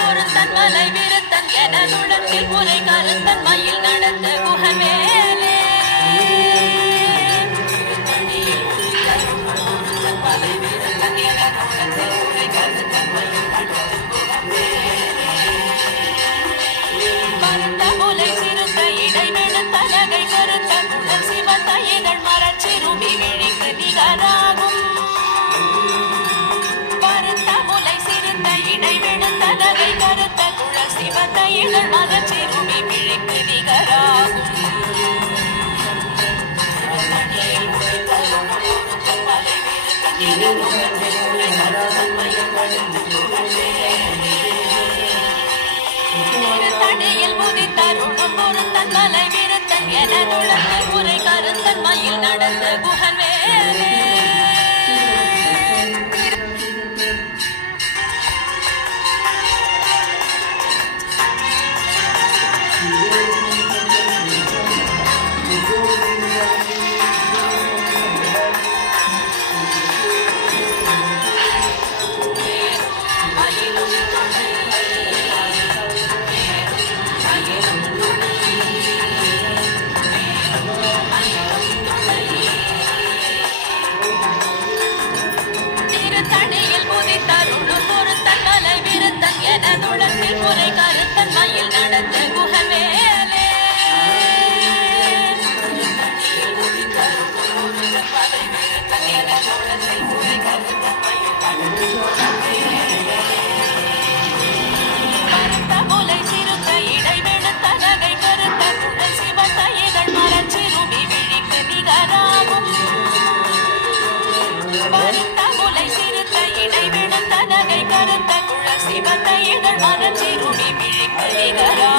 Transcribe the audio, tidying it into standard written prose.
பொருத்தன் மலை விருத்தன் என நுழத்தில் முறை கருத்தன் மயில் நடந்த குகமேலே மருந்த முலை சிறுத்த இடைவெடுத்த நகை கருத்த குடல் சிவந்த இதழ் மரச்சிறுமி விழிக்கு நிகராகும் தலகை கருத்த குழல் சிவந்த இதழ் மரச்சிறுமி விழிக்கு நிகராகும் தடியில் முதித்தருளும் பொருத்தன் மலை விருத்தன் என நுழந்த முறை கருத்தன் மயில் நடந்த குகன் வேலே எனதுளத்தில் முறை கருத்தன் மயில் நடந்த குகமேலே கருத்த முலை சிறுத்த இடைவெடுத்த நகை கருத்த குழல் சிவந்த இதழ் மரச்சிறுமி விழிக்கு நிகராகும் கருத்த முலை சிறுத்த இடைவெடுத்த நகை கருத்த குழல் சிவந்த இதழ் மரச்சிறுமி விழிக்கு நிகராகும்